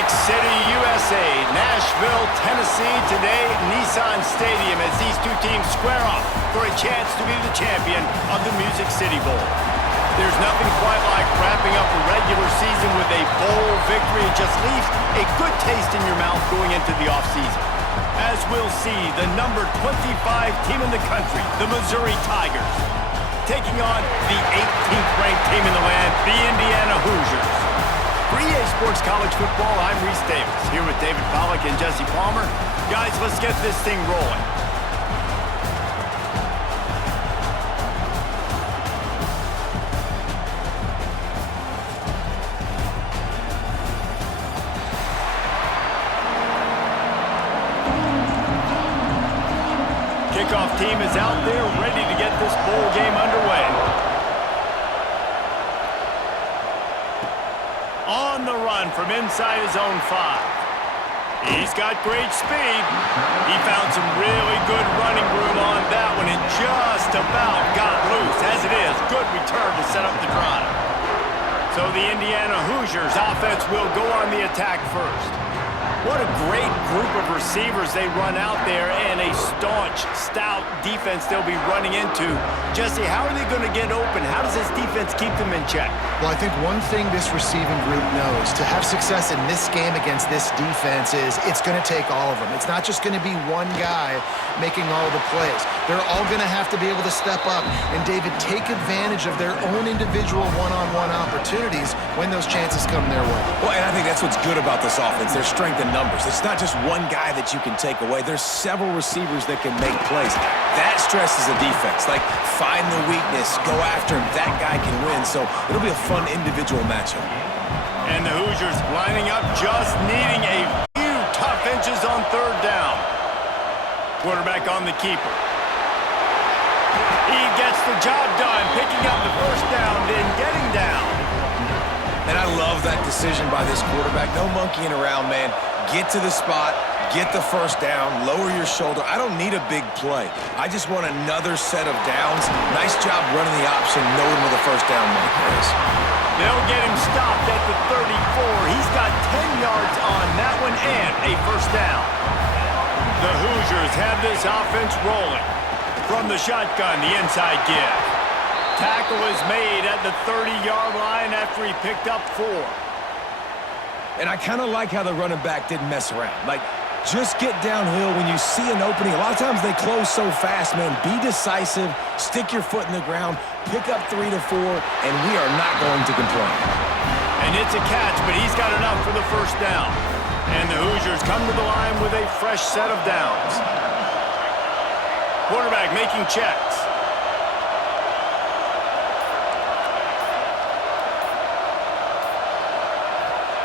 Music City, USA, Nashville, Tennessee. Today, Nissan Stadium as these two teams square off for a chance to be the champion of the Music City Bowl. There's nothing quite like wrapping up a regular season with a bowl victory. It just leaves a good taste in your mouth going into the offseason. As we'll see, the number 25 team in the country, the Missouri Tigers, taking on the 18th ranked team in the land, the Indiana Hoosiers. For EA Sports College Football, I'm Reese Davis, here with David Pollack and Jesse Palmer. Guys, let's get this thing rolling. Kickoff team is out there ready to get this bowl game underway. On the run from inside his own 5. He's got great speed. He found some really good running room on that one and just about got loose. As it is, good return to set up the drive. So the Indiana Hoosiers offense will go on the attack first. What a great group of receivers they run out there, and a staunch, stout defense they'll be running into. Jesse, how are they going to get open? How does this defense keep them in check? Well, I think one thing this receiving group knows, to have success in this game against this defense, is it's going to take all of them. It's not just going to be one guy making all the plays. They're all going to have to be able to step up and, David, take advantage of their own individual one-on-one opportunities when those chances come their way. Well, and I think that's what's good about this offense, their strength in numbers. It's not just one guy that you can take away. There's several receivers that can make plays. That stresses the defense. Like, find the weakness, go after him. That guy can win. So it'll be a fun individual matchup. And the Hoosiers lining up, just needing a few tough inches on third down. Quarterback on the keeper. He gets the job done, picking up the first down, then getting down. And I love that decision by this quarterback. No monkeying around, man. Get to the spot, get the first down, lower your shoulder. I don't need a big play. I just want another set of downs. Nice job running the option, knowing where the first down marker is. They'll get him stopped at the 34. He's got 10 yards on that one and a first down. The Hoosiers have this offense rolling. From the shotgun, the inside give. Tackle is made at the 30-yard line after he picked up 4. And I kind of like how the running back didn't mess around. Like, just get downhill when you see an opening. A lot of times they close so fast, man. Be decisive, stick your foot in the ground, pick up 3 to 4, and we are not going to complain. And it's a catch, but he's got enough for the first down. And the Hoosiers come to the line with a fresh set of downs. Quarterback making checks.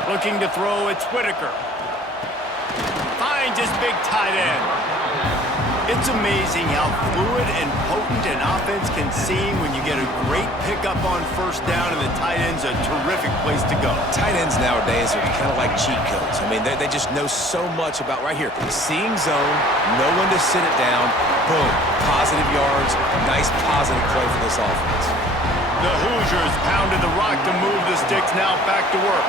Looking to throw, it's Whitaker. Finds his big tight end. It's amazing how fluid and potent an offense can seem when you get a great pickup on first down, and the tight end's a terrific place to go. Tight ends nowadays are kind of like cheat codes. I mean, they just know so much about right here. Seeing zone, know when to sit it down, boom, positive yards, nice positive play for this offense. The Hoosiers pounded the rock to move the sticks, now back to work.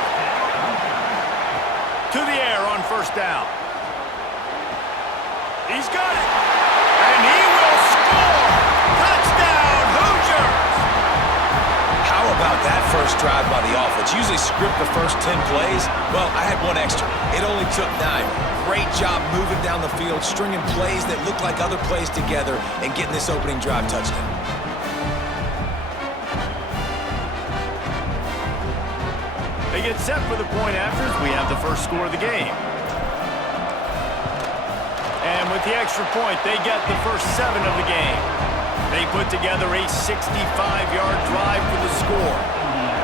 To the air on first down. He's got it. And he will score. Touchdown, Hoosiers. How about that first drive by the offense? Usually script the first 10 plays. Well, I had one extra. It only took 9. Great job moving down the field, stringing plays that look like other plays together, and getting this opening drive touchdown. They get set for the point afters. We have the first score of the game. And with the extra point, they get the first 7 of the game. They put together a 65-yard drive for the score.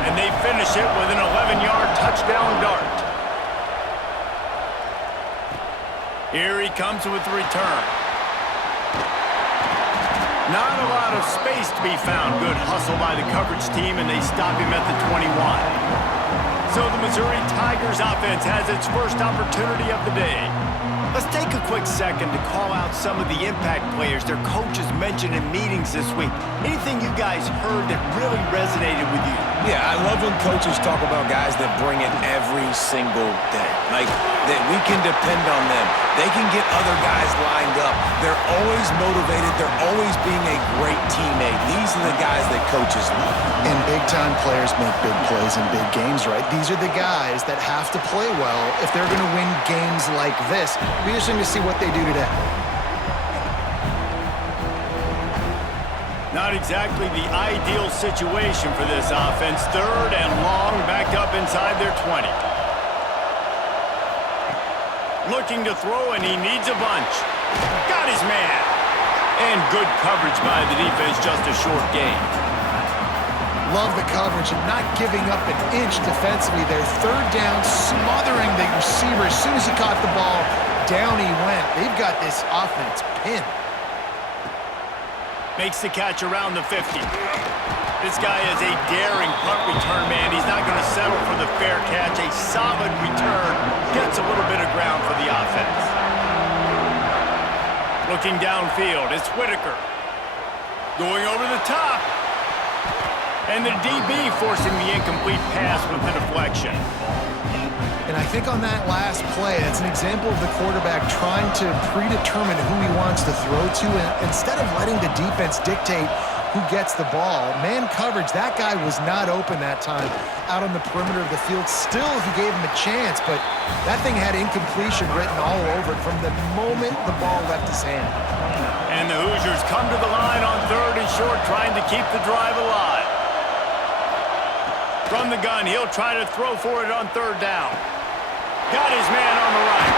And they finish it with an 11-yard touchdown dart. Here he comes with the return. Not a lot of space to be found. Good hustle by the coverage team, and they stop him at the 21. So the Missouri Tigers offense has its first opportunity of the day. Let's take a quick second to call out some of the impact players their coaches mentioned in meetings this week. Anything you guys heard that really resonated with you? Yeah, I love when coaches talk about guys that bring it every single day. Like, that we can depend on them. They can get other guys lined up. They're always motivated. They're always being a great teammate. These are the guys that coaches love. And big-time players make big plays in big games, right? These are the guys that have to play well if they're going to win games like this. It'll be interesting to see what they do today. Not exactly the ideal situation for this offense. 3rd and long, backed up inside their 20. Looking to throw, and he needs a bunch. Got his man. And good coverage by the defense, just a short gain. Love the coverage and not giving up an inch defensively there. 3rd down, smothering the receiver. As soon as he caught the ball, down he went. They've got this offense pinned. Makes the catch around the 50. This guy is a daring punt return man. He's not going to settle for the fair catch. A solid return. Gets a little bit of ground for the offense. Looking downfield, it's Whitaker. Going over the top. And the DB forcing the incomplete pass with the deflection. And I think on that last play, it's an example of the quarterback trying to predetermine who he wants to throw to, and instead of letting the defense dictate who gets the ball. Man coverage, that guy was not open that time out on the perimeter of the field. Still, he gave him a chance, but that thing had incompletion written all over it from the moment the ball left his hand. And the Hoosiers come to the line on 3rd and short, trying to keep the drive alive. From the gun, he'll try to throw for it on 3rd down. Got his man on the right.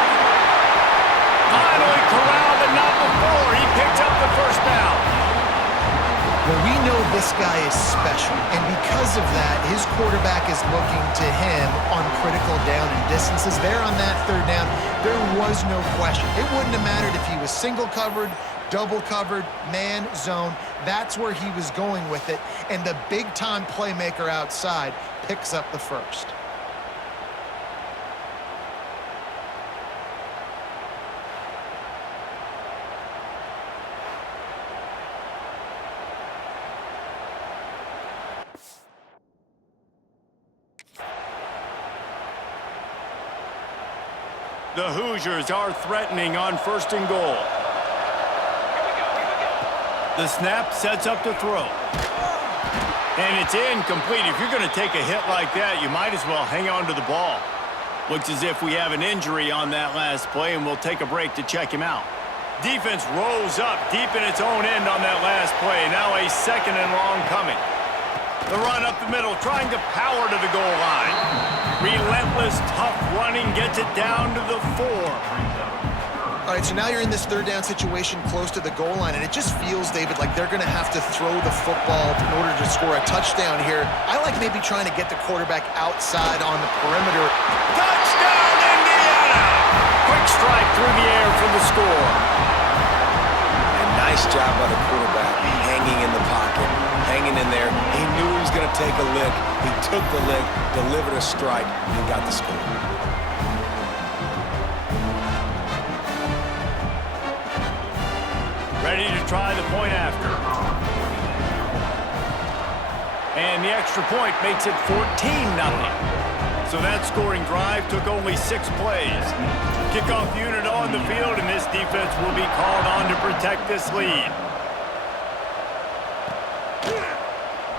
Finally corralled, but not before. He picked up the 1st down. Well, we know this guy is special, and because of that, his quarterback is looking to him on critical down and distances. There on that 3rd down, there was no question. It wouldn't have mattered if he was single covered, double covered, man, zone. That's where he was going with it, and the big-time playmaker outside picks up the 1st. The Hoosiers are threatening on 1st and goal. The snap sets up the throw. And it's incomplete. If you're going to take a hit like that, you might as well hang on to the ball. Looks as if we have an injury on that last play, and we'll take a break to check him out. Defense rolls up deep in its own end on that last play. Now a 2nd and long coming. The run up the middle, trying to power to the goal line. Relentless, tough running, gets it down to the 4. All right, so now you're in this 3rd down situation close to the goal line, and it just feels, David, like they're going to have to throw the football in order to score a touchdown here. I like maybe trying to get the quarterback outside on the perimeter. Touchdown, Indiana! Quick strike through the air for the score. And nice job by the quarterback, hanging in the pocket, hanging in there. He knew he was going to take a lick. He took the lick, delivered a strike, and got the score. Ready to try the point after. And the extra point makes it 14-0. So that scoring drive took only 6 plays. Kickoff unit on the field, and this defense will be called on to protect this lead.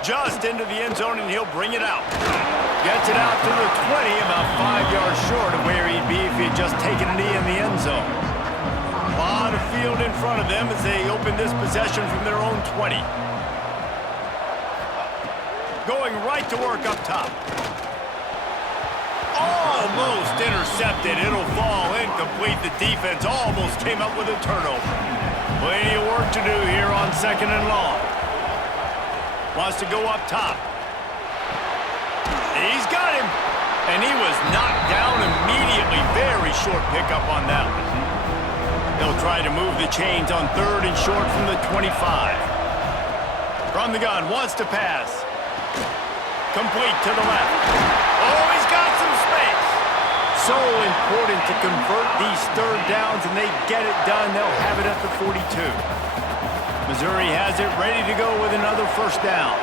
Just into the end zone, and he'll bring it out. Gets it out to the 20, about 5 yards short of where he'd be if he had just taken a knee in the end zone. A lot of field in front of them as they open this possession from their own 20. Going right to work up top. Almost intercepted. It'll fall incomplete. The defense almost came up with a turnover. Plenty of work to do here on 2nd and long. Wants to go up top. He's got him. And he was knocked down immediately. Very short pickup on that one. They'll try to move the chains on 3rd and short from the 25. From the gun, wants to pass. Complete to the left. Oh, he's got some space. So important to convert these third downs, and they get it done. They'll have it at the 42. Missouri has it ready to go with another first down.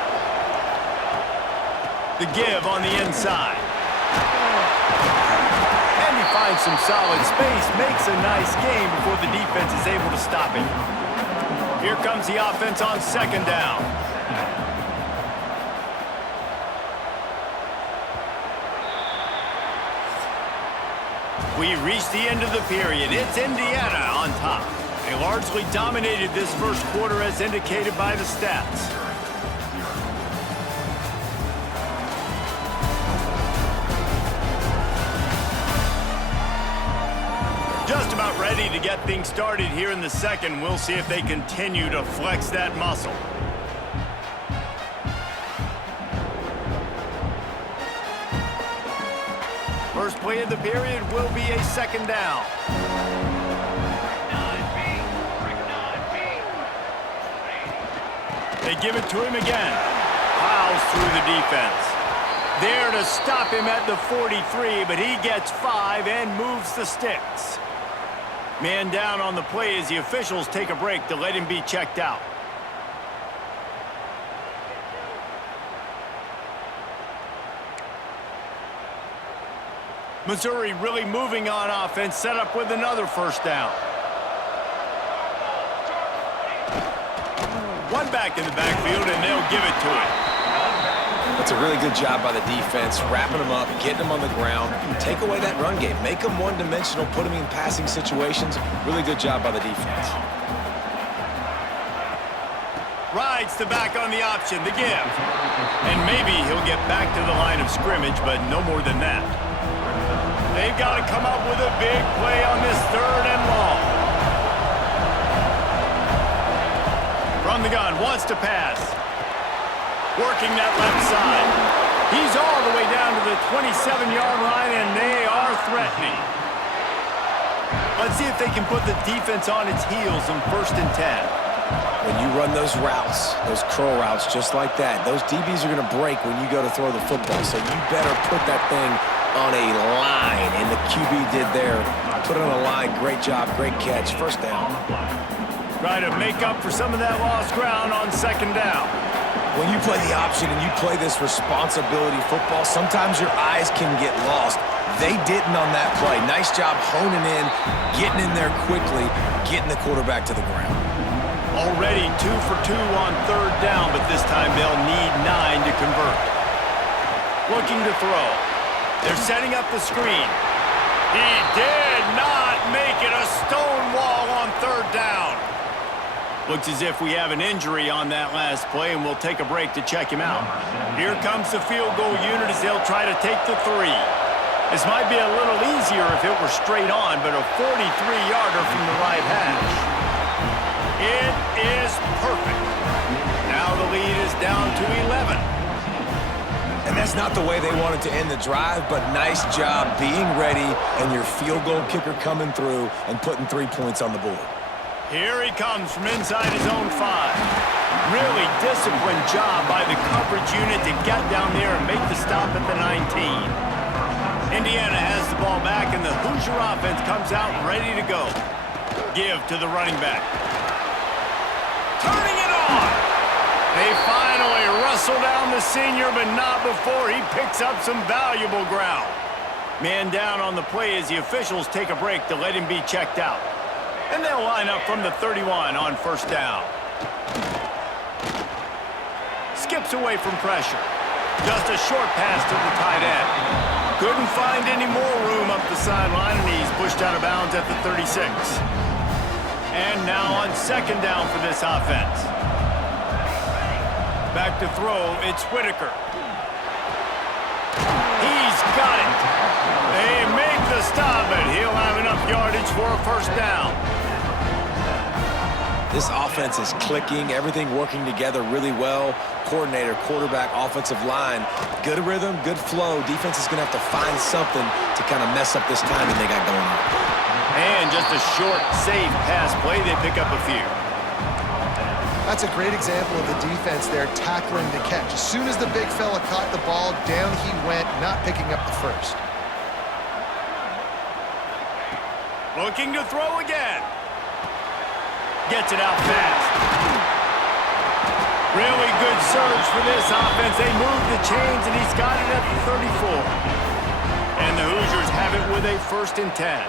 The give on the inside. And he finds some solid space, makes a nice game before the defense is able to stop him. Here comes the offense on second down. We reach the end of the period. It's Indiana on top. They largely dominated this first quarter as indicated by the stats. Just about ready to get things started here in the second. We'll see if they continue to flex that muscle. First play of the period will be a second down. They give it to him again. Plows through the defense. There to stop him at the 43, but he gets 5 and moves the sticks. Man down on the play as the officials take a break to let him be checked out. Missouri really moving on offense, set up with another first down. One back in the backfield, and they'll give it to him. That's a really good job by the defense, wrapping them up, getting them on the ground. Take away that run game. Make them one-dimensional, put them in passing situations. Really good job by the defense. Rides the back on the option, the give. And maybe he'll get back to the line of scrimmage, but no more than that. They've got to come up with a big play on this third and long. From the gun, wants to pass. Working that left side. He's all the way down to the 27-yard line, and they are threatening. Let's see if they can put the defense on its heels on 1st and 10. When you run those routes, those curl routes just like that, those DBs are going to break when you go to throw the football. So you better put that thing on a line, and the QB did there. Put it on a line. Great job, great catch. First down. Try to make up for some of that lost ground on second down. When you play the option and you play this responsibility football, sometimes your eyes can get lost. They didn't on that play. Nice job honing in, getting in there quickly, getting the quarterback to the ground. Already 2 for 2 on third down, but this time they'll need 9 to convert. Looking to throw. They're setting up the screen. He did not make it. A stone wall on third down. Looks as if we have an injury on that last play, and we'll take a break to check him out. Here comes the field goal unit as they'll try to take the 3. This might be a little easier if it were straight on, but a 43-yarder from the right hash. It is perfect. Now the lead is down to 11. And that's not the way they wanted to end the drive, but nice job being ready and your field goal kicker coming through and putting 3 points on the board. Here he comes from inside his own 5. Really disciplined job by the coverage unit to get down there and make the stop at the 19. Indiana has the ball back, and the Hoosier offense comes out ready to go. Give to the running back. Turning it on! They finally wrestle down the senior, but not before he picks up some valuable ground. Man down on the play as the officials take a break to let him be checked out. And they'll line up from the 31 on first down. Skips away from pressure. Just a short pass to the tight end. Couldn't find any more room up the sideline, and he's pushed out of bounds at the 36. And now on second down for this offense. Back to throw, it's Whitaker. He's got it. They make the stop, but he'll have enough yardage for a first down. This offense is clicking, everything working together really well. Coordinator, quarterback, offensive line. Good rhythm, good flow. Defense is going to have to find something to kind of mess up this timing they got going on. And just a short, safe pass play. They pick up a few. That's a great example of the defense there tackling the catch. As soon as the big fella caught the ball, down he went, not picking up the first. Looking to throw again. Gets it out fast. Really good surge for this offense. They move the chains, and he's got it at the 34. And the Hoosiers have it with a 1st and 10.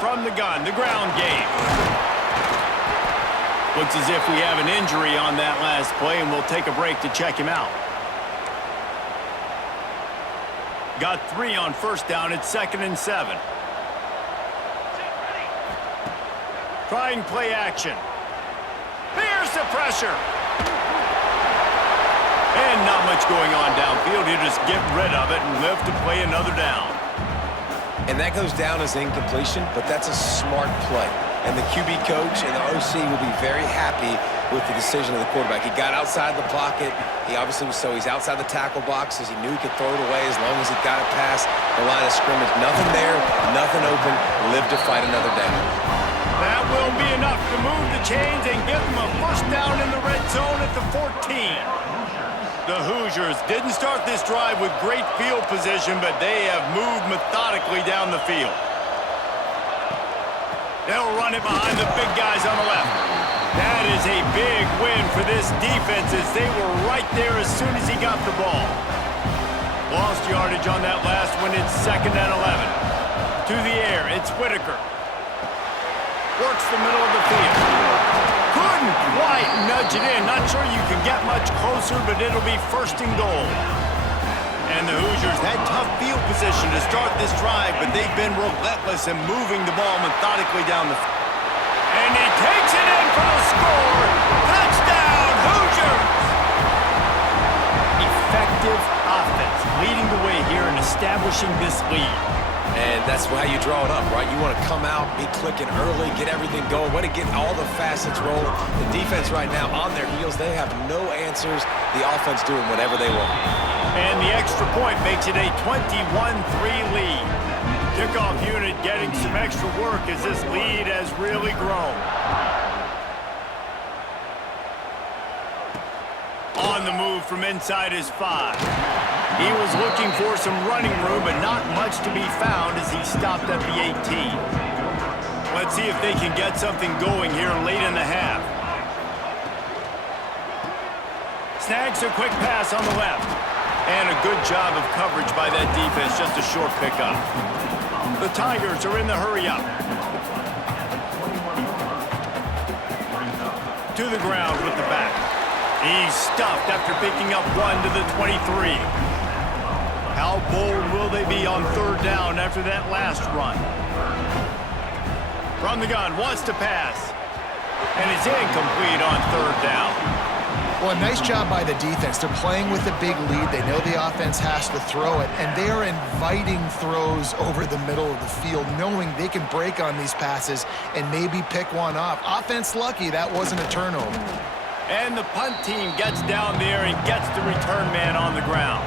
From the gun, the ground game. Looks as if we have an injury on that last play, and we'll take a break to check him out. Got 3 on 1st down. It's 2nd and 7. Trying play action. Here's the pressure. And not much going on downfield. You just get rid of it and live to play another down. And that goes down as incompletion, but that's a smart play. And the QB coach and the OC will be very happy with the decision of the quarterback. He got outside the pocket. He obviously was he's outside the tackle boxes. He knew he could throw it away as long as he got it past the line of scrimmage. Nothing there, nothing open. Live to fight another down. That will be enough to move the chains and give them a 1st down in the red zone at the 14. The Hoosiers didn't start this drive with great field position, but they have moved methodically down the field. They'll run it behind the big guys on the left. That is a big win for this defense as they were right there as soon as he got the ball. Lost yardage on that last one. It's 2nd and 11. To the air, it's Whitaker. Works the middle of the field. Couldn't quite nudge it in. Not sure you can get much closer, but it'll be 1st and goal. And the Hoosiers had tough field position to start this drive, but they've been relentless in moving the ball methodically down the field. And he takes it in for the score. Touchdown, Hoosiers! Effective offense leading the way here and establishing this lead. And that's how you draw it up, right? You want to come out, be clicking early, get everything going, want to get all the facets rolling. The defense right now on their heels, they have no answers. The offense doing whatever they want. And the extra point makes it a 21-3 lead. Kickoff unit getting some extra work as this lead has really grown. On the move from inside his 5. He was looking for some running room, but not much to be found as he stopped at the 18. Let's see if they can get something going here late in the half. Snags a quick pass on the left. And a good job of coverage by that defense, just a short pickup. The Tigers are in the hurry-up. To the ground with the back. He's stuffed after picking up 1 to the 23. How bold will they be on 3rd down after that last run? From the gun, wants to pass. And it's incomplete on 3rd down. Well, a nice job by the defense. They're playing with a big lead. They know the offense has to throw it, and they are inviting throws over the middle of the field, knowing they can break on these passes and maybe pick one off. Offense lucky that wasn't a turnover. And the punt team gets down there and gets the return man on the ground.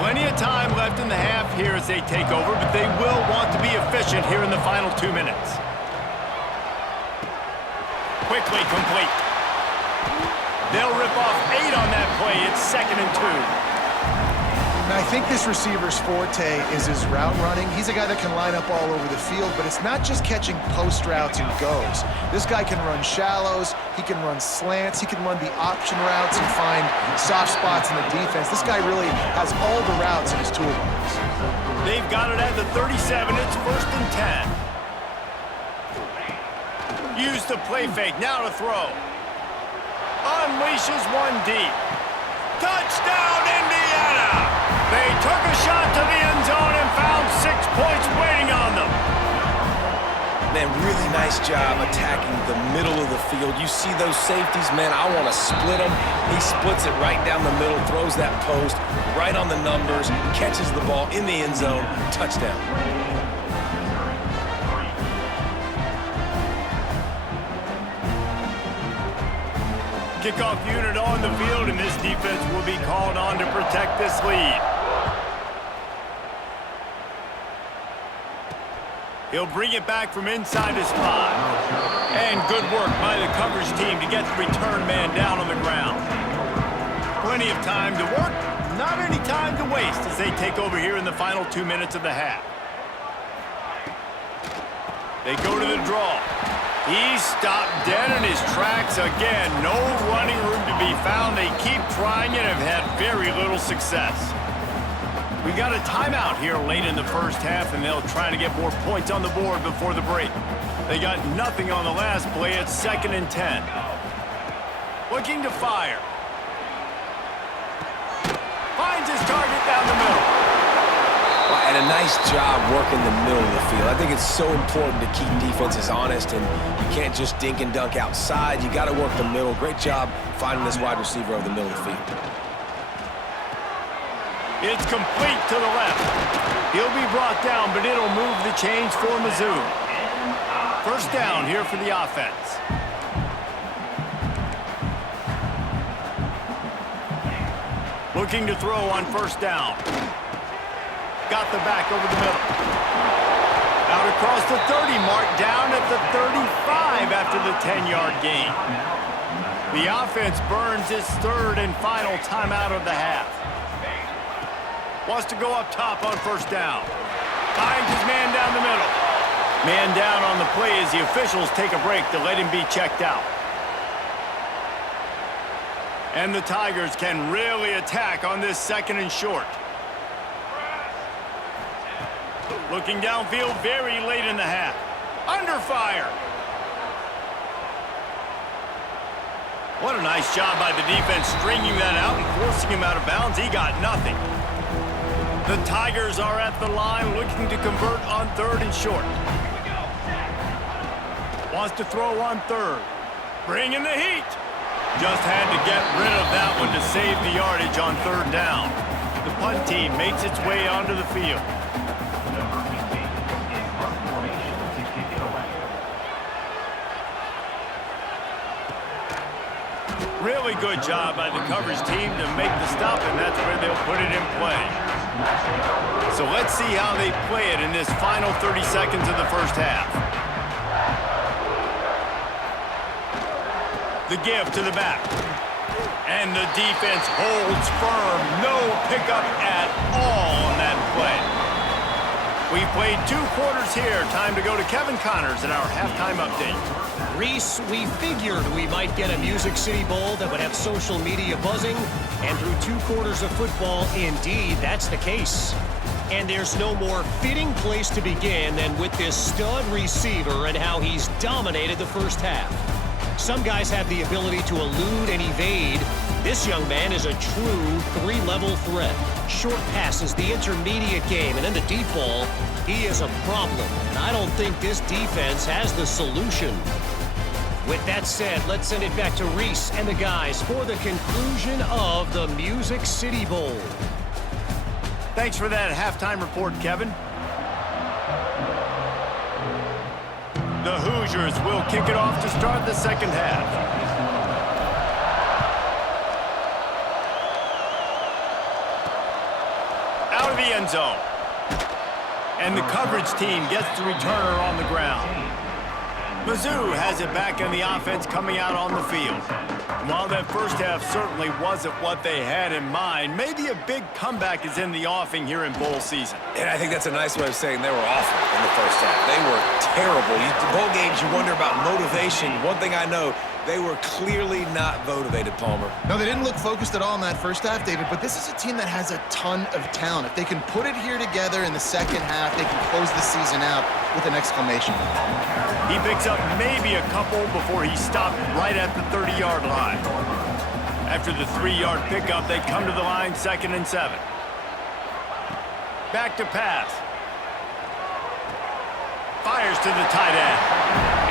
Plenty of time left in the half here as they take over, but they will want to be efficient here in the final 2 minutes. Quickly complete. They'll rip off 8 on that play. It's 2nd and 2. Now, I think this receiver's forte is his route running. He's a guy that can line up all over the field, but it's not just catching post routes and goes. This guy can run shallows, he can run slants, he can run the option routes and find soft spots in the defense. This guy really has all the routes in his toolbox. They've got it at the 37. It's 1st and 10. Use the play fake. Now to throw. Unleashes 1 deep. Touchdown, Indiana! They took a shot to the end zone and found 6 points waiting on them. Man, really nice job attacking the middle of the field. You see those safeties, man, I want to split them. He splits it right down the middle, throws that post, right on the numbers, catches the ball in the end zone, touchdown. Kickoff unit on the field, and this defense will be called on to protect this lead. He'll bring it back from inside his 5. And good work by the coverage team to get the return man down on the ground. Plenty of time to work, not any time to waste as they take over here in the final 2 minutes of the half. They go to the draw. He's stopped dead in his tracks again. No running room to be found. They keep trying it and have had very little success. We got a timeout here late in the first half, and they'll try to get more points on the board before the break. They got nothing on the last play. It's 2nd and 10. Looking to fire. Finds his target down the middle. And a nice job working the middle of the field. I think it's so important to keep defenses honest, and you can't just dink and dunk outside. You got to work the middle. Great job finding this wide receiver over the middle of the field. It's complete to the left. He'll be brought down, but it'll move the chains for Mizzou. First down here for the offense. Looking to throw on first down. Got the back over the middle. Out across the 30 mark, down at the 35 after the 10-yard gain. The offense burns its 3rd and final timeout of the half. Wants to go up top on first down. Finds his man down the middle. Man down on the play as the officials take a break to let him be checked out. And the Tigers can really attack on this 2nd and short. Looking downfield very late in the half. Under fire. What a nice job by the defense stringing that out and forcing him out of bounds. He got nothing. The Tigers are at the line looking to convert on 3rd and short. Wants to throw on 3rd. Bring in the heat. Just had to get rid of that one to save the yardage on 3rd down. The punt team makes its way onto the field. Really good job by the coverage team to make the stop, and that's where they'll put it in play. So let's see how they play it in this final 30 seconds of the first half. The give to the back. And the defense holds firm. No pickup at all on that play. We played 2 quarters here. Time to go to Kevin Connors in our halftime update. Reese, we figured we might get a Music City Bowl that would have social media buzzing, and through 2 quarters of football, indeed, that's the case. And there's no more fitting place to begin than with this stud receiver and how he's dominated the first half. Some guys have the ability to elude and evade. This young man is a true 3-level threat. Short passes, the intermediate game, and then the deep ball, he is a problem. And I don't think this defense has the solution. With that said, let's send it back to Reese and the guys for the conclusion of the Music City Bowl. Thanks for that halftime report, Kevin. The Hoosiers will kick it off to start the second half. Out of the end zone. And the coverage team gets the returner on the ground. Mizzou has it back in the offense coming out on the field. And while that first half certainly wasn't what they had in mind, maybe a big comeback is in the offing here in bowl season. And I think that's a nice way of saying they were awful in the first half. They were terrible. Bowl games, you wonder about motivation. One thing I know, they were clearly not motivated, Palmer. No, they didn't look focused at all in that first half, David, but this is a team that has a ton of talent. If they can put it here together in the second half, they can close the season out with an exclamation. He picks up maybe a couple before he stopped right at the 30-yard line. After the 3-yard pickup, they come to the line 2nd and 7. Back to pass. Fires to the tight end.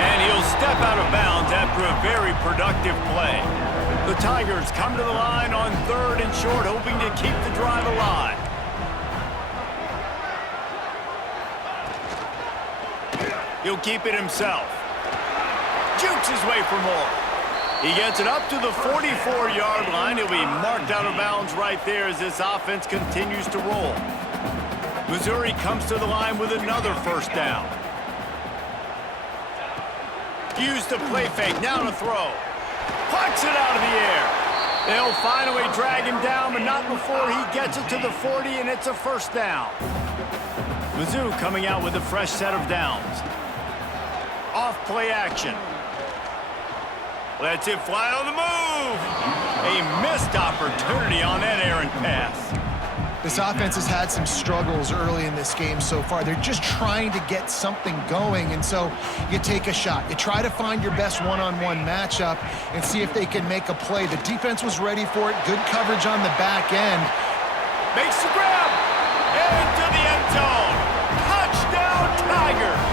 And he'll step out of bounds after a very productive play. The Tigers come to the line on 3rd and short, hoping to keep the drive alive. He'll keep it himself. Jukes his way for more. He gets it up to the 44-yard line. He'll be marked out of bounds right there as this offense continues to roll. Missouri comes to the line with another first down. Use the play fake, now to throw. Plucks it out of the air. They'll finally drag him down, but not before he gets it to the 40, and it's a first down. Mizzou coming out with a fresh set of downs. Off play action. Lets it fly on the move. A missed opportunity on that errant pass. This offense has had some struggles early in this game so far. They're just trying to get something going, and so you take a shot. You try to find your best one-on-one matchup and see if they can make a play. The defense was ready for it. Good coverage on the back end. Makes the grab. Into the end zone. Touchdown, Tigers.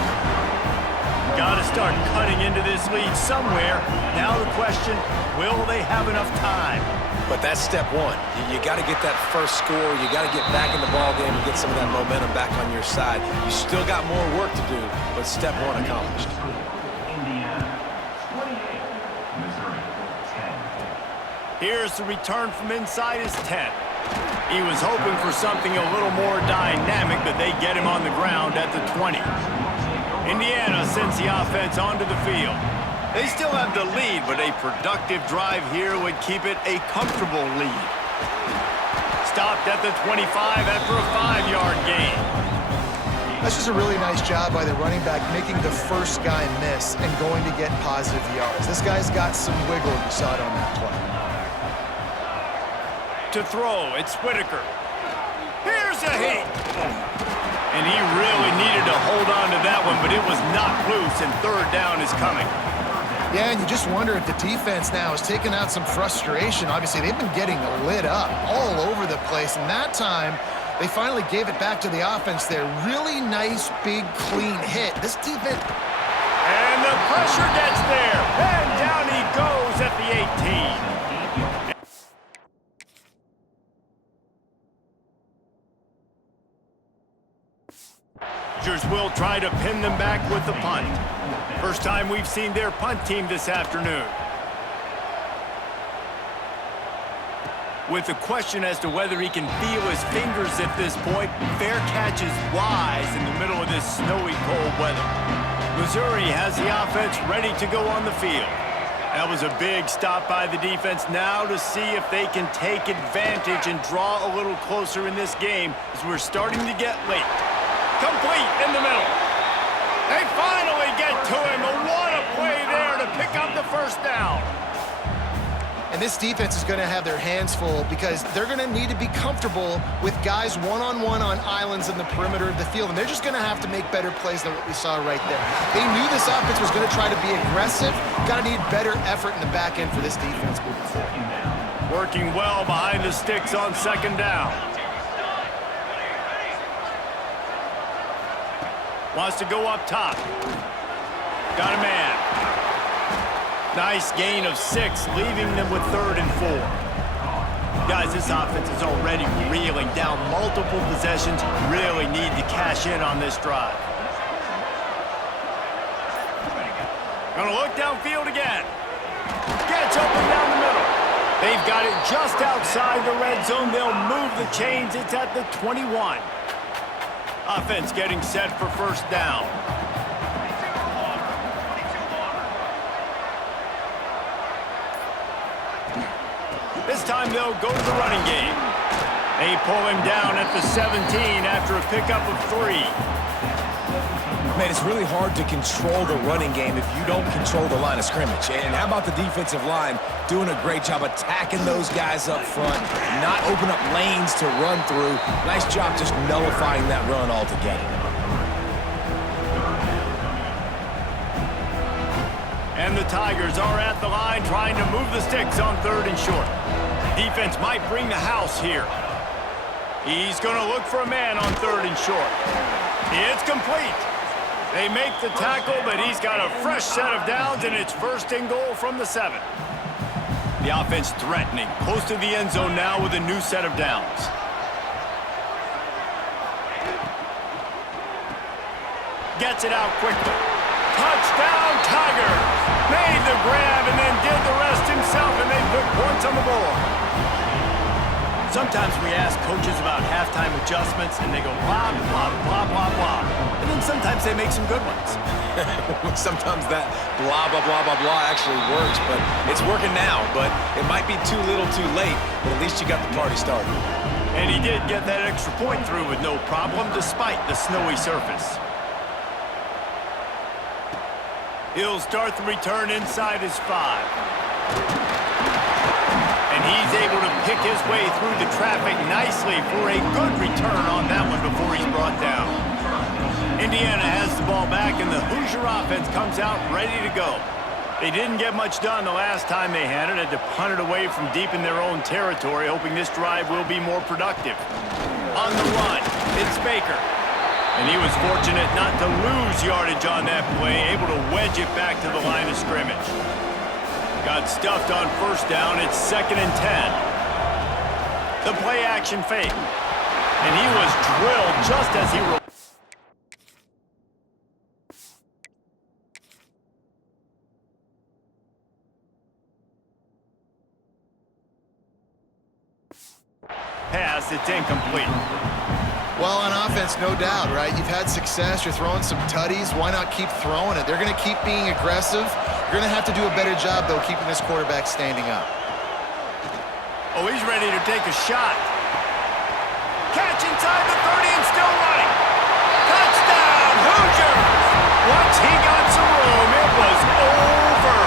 Got to start cutting into this lead somewhere. Now the question, will they have enough time? But that's step one. You got to get that first score. You got to get back in the ball game and get some of that momentum back on your side. You still got more work to do, but step one accomplished. Indiana 28, Missouri 10. Here's the return from inside his 10. He was hoping for something a little more dynamic, but they get him on the ground at the 20. Indiana sends the offense onto the field. They still have the lead, but a productive drive here would keep it a comfortable lead. Stopped at the 25 after a 5-yard gain. That's just a really nice job by the running back, making the first guy miss and going to get positive yards. This guy's got some wiggle. You saw it on that play. To throw, it's Whitaker. Here's a hit. And he really needed to hold on to that one, but it was not loose, and third down is coming. Yeah, and you just wonder if the defense now is taking out some frustration. Obviously, they've been getting lit up all over the place, and that time, they finally gave it back to the offense there. Really nice, big, clean hit. This defense... And the pressure gets there, and down he goes at the 18. Hoosiers will try to pin them back with the punt. First time we've seen their punt team this afternoon. With the question as to whether he can feel his fingers at this point, fair catch is wise in the middle of this snowy, cold weather. Missouri has the offense ready to go on the field. That was a big stop by the defense. Now to see if they can take advantage and draw a little closer in this game as we're starting to get late. Complete in the middle. They finally get to him. What a play there to pick up the first down. And this defense is going to have their hands full because they're going to need to be comfortable with guys one-on-one on islands in the perimeter of the field. And they're just going to have to make better plays than what we saw right there. They knew this offense was going to try to be aggressive. Got to need better effort in the back end for this defense moving forward. Working well behind the sticks on second down. Wants to go up top. Got a man. Nice gain of 6, leaving them with 3rd and 4. Guys, this offense is already reeling down multiple possessions. Really need to cash in on this drive. Gonna look downfield again. Gets open down the middle. They've got it just outside the red zone. They'll move the chains. It's at the 21. Offense getting set for first down. This time they'll go to the running game. They pull him down at the 17 after a pickup of 3. Man, it's really hard to control the running game if you don't control the line of scrimmage. And how about the defensive line doing a great job attacking those guys up front, not open up lanes to run through. Nice job just nullifying that run altogether. And the Tigers are at the line trying to move the sticks on 3rd and short. Defense might bring the house here. He's going to look for a man on 3rd and short. It's complete. They make the tackle, but he's got a fresh set of downs, and it's 1st and goal from the 7. The offense threatening, close to the end zone now with a new set of downs. Gets it out quickly. Touchdown, Tigers! Made the grab and then did the rest himself, and they put points on the board. Sometimes we ask coaches about halftime adjustments, and they go blah, blah, blah, blah, blah. And then sometimes they make some good ones. Sometimes that blah, blah, blah, blah, blah actually works, but it's working now. But it might be too little too late, but at least you got the party started. And he did get that extra point through with no problem, despite the snowy surface. He'll start the return inside his 5. And he's able to pick his way through the traffic nicely for a good return on that one before he's brought down. Indiana has the ball back, and the Hoosier offense comes out ready to go. They didn't get much done the last time they had it. Had to punt it away from deep in their own territory, hoping this drive will be more productive. On the run, it's Baker. And he was fortunate not to lose yardage on that play, able to wedge it back to the line of scrimmage. Got stuffed on first down. It's 2nd and 10. The play action fake. And he was drilled just as he rolled. Pass, it's incomplete. Well, on offense, no doubt, right? You've had success. You're throwing some tutties. Why not keep throwing it? They're going to keep being aggressive. You're going to have to do a better job, though, keeping this quarterback standing up. Oh, he's ready to take a shot. Catch inside the 30 and still running. Touchdown, Hoosiers! Once he got some room, it was over.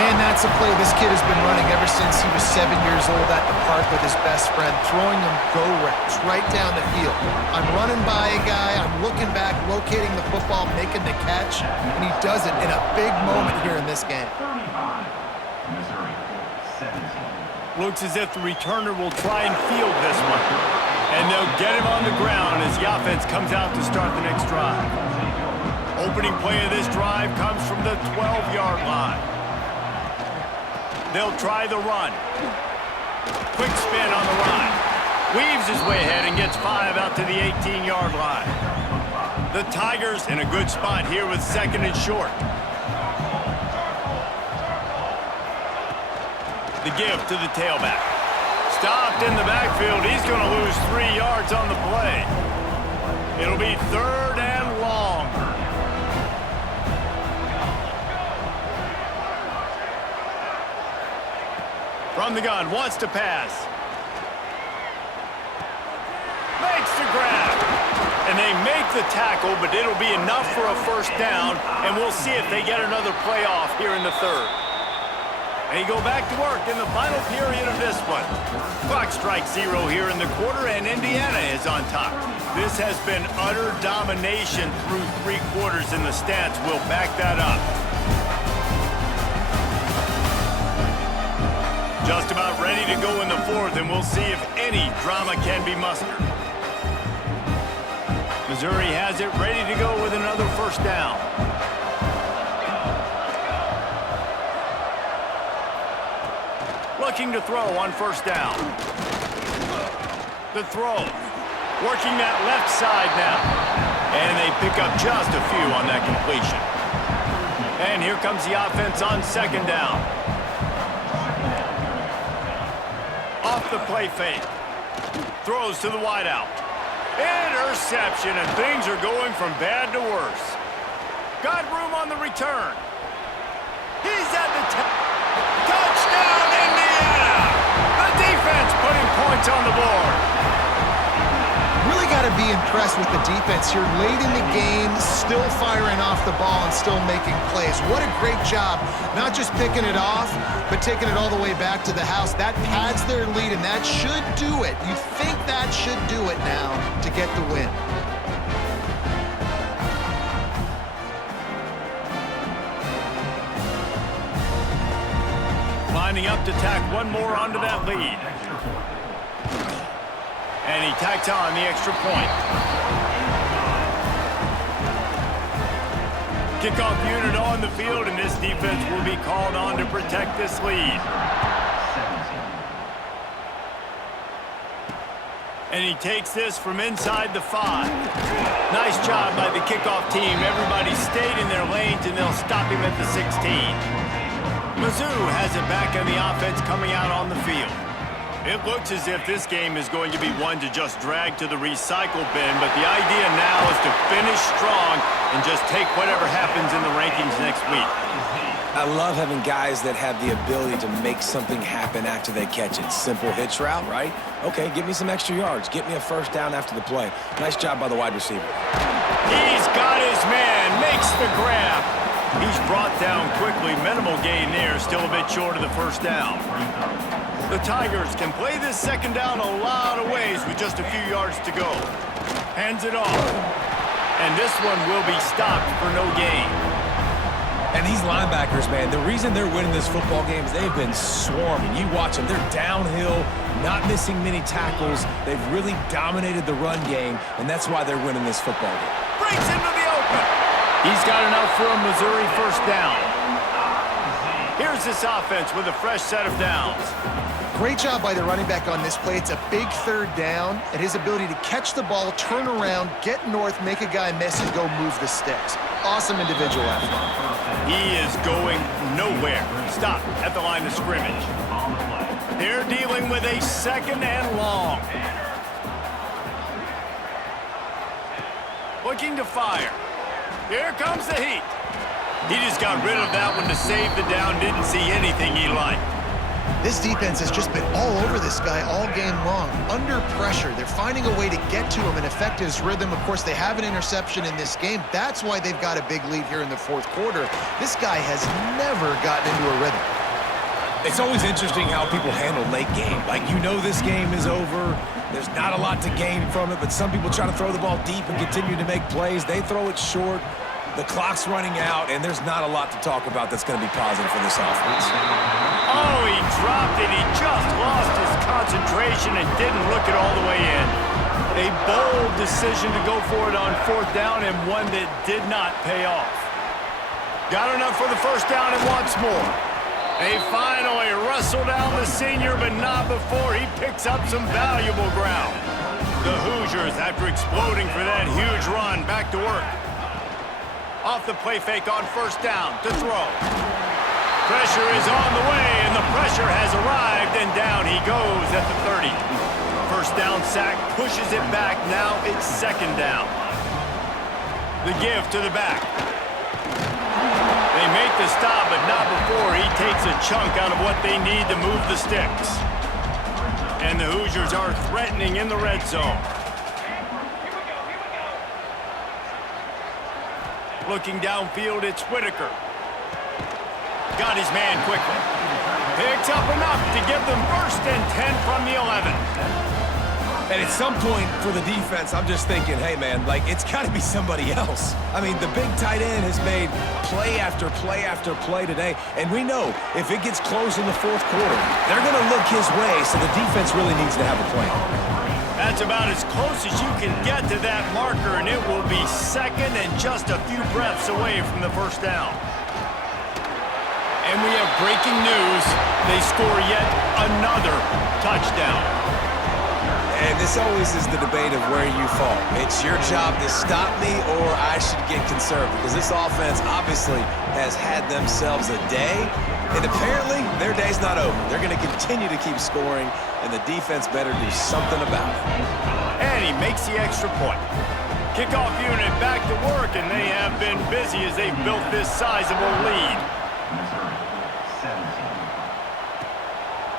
Man, that's a play this kid has been running ever since he was 7 years old at the park with his best friend, throwing them go routes right down the field. I'm running by a guy, I'm looking back, locating the football, making the catch, and he does it in a big moment here in this game. 35. Missouri, 17. Looks as if the returner will try and field this one. And they'll get him on the ground as the offense comes out to start the next drive. Opening play of this drive comes from the 12-yard line. They'll try the run. Quick spin on the run. Weaves his way ahead and gets 5 out to the 18-yard line. The Tigers in a good spot here with 2nd and short. The give to the tailback. Stopped in the backfield. He's going to lose 3 yards on the play. It'll be 3rd and long. From the gun, wants to pass. Makes the grab. And they make the tackle, but it'll be enough for a first down, and we'll see if they get another playoff here in the 3rd. They go back to work in the final period of this one. Clock strikes 0 here in the quarter, and Indiana is on top. This has been utter domination through 3 quarters, and the stats will back that up. Just about ready to go in the 4th, and we'll see if any drama can be mustered. Missouri has it ready to go with another first down. Looking to throw on first down. The throw. Working that left side now. And they pick up just a few on that completion. And here comes the offense on 2nd down. Off the play fake. Throws to the wideout. Interception, and things are going from bad to worse. Got room on the return. He's at the touchdown, Indiana! The defense putting points on the board. Really got to be impressed with the defense here late in the game, still firing off the ball and still making plays. What a great job, not just picking it off, but taking it all the way back to the house. That pads their lead, and that should do it. You think that should do it now to get the win. Lining up to tack one more onto that lead. And he tacks on the extra point. Kickoff unit on the field, and this defense will be called on to protect this lead. And he takes this from inside the 5. Nice job by the kickoff team. Everybody stayed in their lanes, and they'll stop him at the 16. Mizzou has it back on the offense coming out on the field. It looks as if this game is going to be one to just drag to the recycle bin, but the idea now is to finish strong and just take whatever happens in the rankings next week. I love having guys that have the ability to make something happen after they catch it. Simple hitch route, right? Okay, give me some extra yards. Get me a first down after the play. Nice job by the wide receiver. He's got his man, makes the grab. He's brought down quickly. Minimal gain there, still a bit short of the first down. The Tigers can play this second down a lot of ways with just a few yards to go. Hands it off. And this one will be stopped for no gain. And these linebackers, man, the reason they're winning this football game is they've been swarming. You watch them. They're downhill, not missing many tackles. They've really dominated the run game, and that's why they're winning this football game. Breaks into the open. He's got enough for a Missouri first down. Here's this offense with a fresh set of downs. Great job by the running back on this play. It's a big third down, and his ability to catch the ball, turn around, get north, make a guy miss, and go move the sticks. Awesome individual effort. He is going nowhere. Stop at the line of scrimmage. They're dealing with a second and long. Looking to fire. Here comes the heat. He just got rid of that one to save the down. Didn't see anything he liked. This defense has just been all over this guy all game long. Under pressure, they're finding a way to get to him and affect his rhythm. Of course, they have an interception in this game. That's why they've got a big lead here in the fourth quarter. This guy has never gotten into a rhythm. It's always interesting how people handle late game. Like, you know this game is over. There's not a lot to gain from it, but some people try to throw the ball deep and continue to make plays. They throw it short. The clock's running out, and there's not a lot to talk about that's going to be positive for this offense. Oh, he dropped it. He just lost his concentration and didn't look it all the way in. A bold decision to go for it on fourth down and one that did not pay off. Got enough for the first down and wants more. They finally wrestle down the senior, but not before he picks up some valuable ground. The Hoosiers, after exploding for that huge run, back to work. Off the play fake on first down to throw. Pressure is on the way, and the pressure has arrived, and down he goes at the 30. First down sack pushes it back. Now it's second down. The give to the back. They make the stop, but not before he takes a chunk out of what they need to move the sticks. And the Hoosiers are threatening in the red zone. Looking downfield, it's Whitaker. Got his man quickly. Picks up enough to give them first and 10 from the 11. And at some point for the defense, I'm just thinking, hey, man, like, it's got to be somebody else. I mean, the big tight end has made play after play after play today. And we know if it gets close in the fourth quarter, they're going to look his way, so the defense really needs to have a plan. That's about as close as you can get to that marker, and it will be second and just a few breaths away from the first down. And we have breaking news. They score yet another touchdown. And this always is the debate of where you fall. It's your job to stop me or I should get conservative, because this offense obviously has had themselves a day, and apparently their day's not over. They're going to continue to keep scoring, and the defense better do something about it. And he makes the extra point. Kickoff unit back to work, and they have been busy as they've built this sizable lead.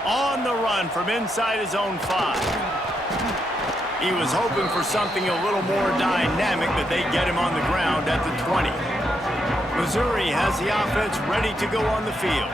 On the run from inside his own 5. He was hoping for something a little more dynamic, but they get him on the ground at the 20. Missouri has the offense ready to go on the field.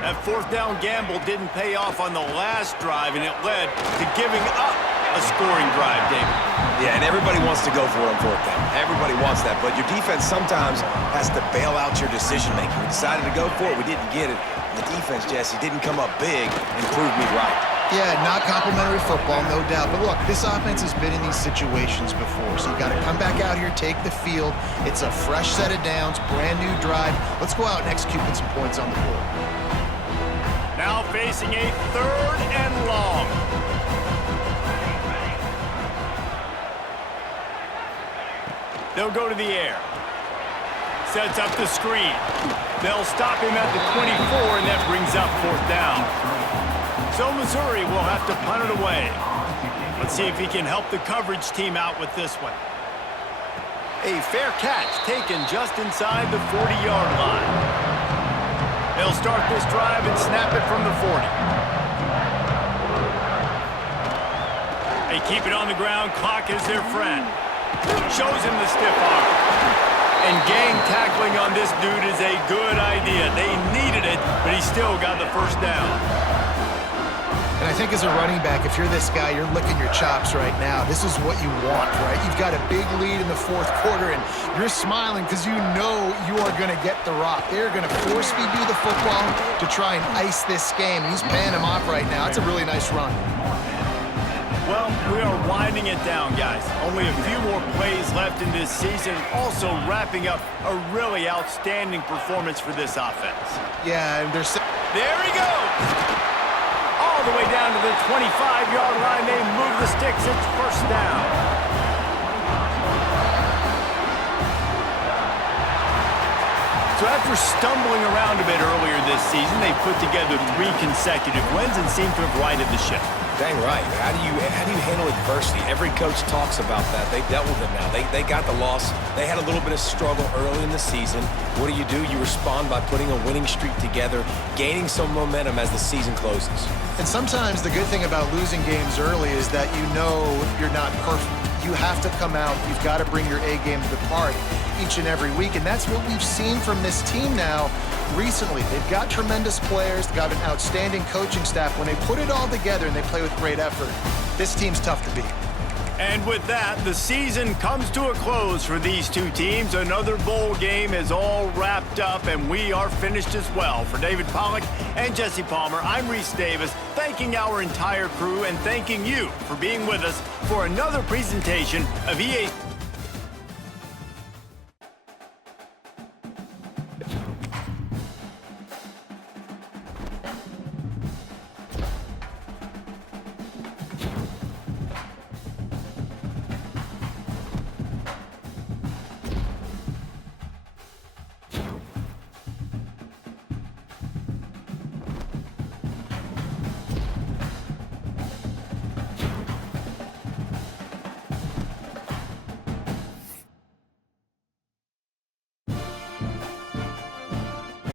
That fourth down gamble didn't pay off on the last drive, and it led to giving up a scoring drive, David. Yeah, and everybody wants to go for it on fourth down. Everybody wants that, but your defense sometimes has to bail out your decision-making. We decided to go for it. We didn't get it. The defense, Jesse, didn't come up big and prove me right. Yeah, not complimentary football, no doubt. But look, this offense has been in these situations before, so you got to come back out here, take the field. It's a fresh set of downs, brand new drive. Let's go out and execute with some points on the board. Now facing a third and long. They'll go to the air. Sets up the screen. They'll stop him at the 24, and that brings up fourth down. So Missouri will have to punt it away. Let's see if he can help the coverage team out with this one. A fair catch taken just inside the 40-yard line. They'll start this drive and snap it from the 40. They keep it on the ground. Clock is their friend. Shows him the stiff arm. And gang tackling on this dude is a good idea. They needed it, but he still got the first down. And I think as a running back, if you're this guy, you're licking your chops right now. This is what you want, right? You've got a big lead in the fourth quarter, and you're smiling because you know you are going to get the rock. They're going to force feed you the football to try and ice this game. He's paying him off right now. It's a really nice run. Well, we are winding it down, guys. Only a few more plays left in this season. Also wrapping up a really outstanding performance for this offense. Yeah, and there he goes! All the way down to the 25-yard line. They move the sticks. It's first down. So after stumbling around a bit earlier this season, they put together 3 consecutive wins and seem to have righted the ship. Dang right. How do you handle adversity? Every coach talks about that. They dealt with it now. They got the loss. They had a little bit of struggle early in the season. What do? You respond by putting a winning streak together, gaining some momentum as the season closes. And sometimes the good thing about losing games early is that you know you're not perfect. You have to come out. You've got to bring your A game to the park each and every week. And that's what we've seen from this team now recently. They've got tremendous players. They've got an outstanding coaching staff. When they put it all together and they play with great effort, this team's tough to beat. And with that, the season comes to a close for these two teams. Another bowl game is all wrapped up, and we are finished as well. For David Pollack and Jesse Palmer, I'm Reese Davis, thanking our entire crew and thanking you for being with us for another presentation of EA.